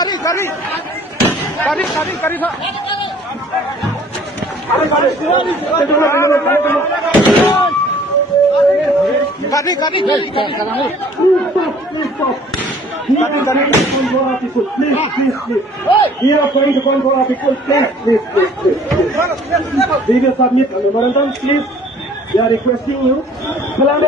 We are trying to control our people. Please. We will submit a memorandum, please. We are requesting you. Salam.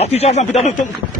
Lakijardan bir daha Tunggu.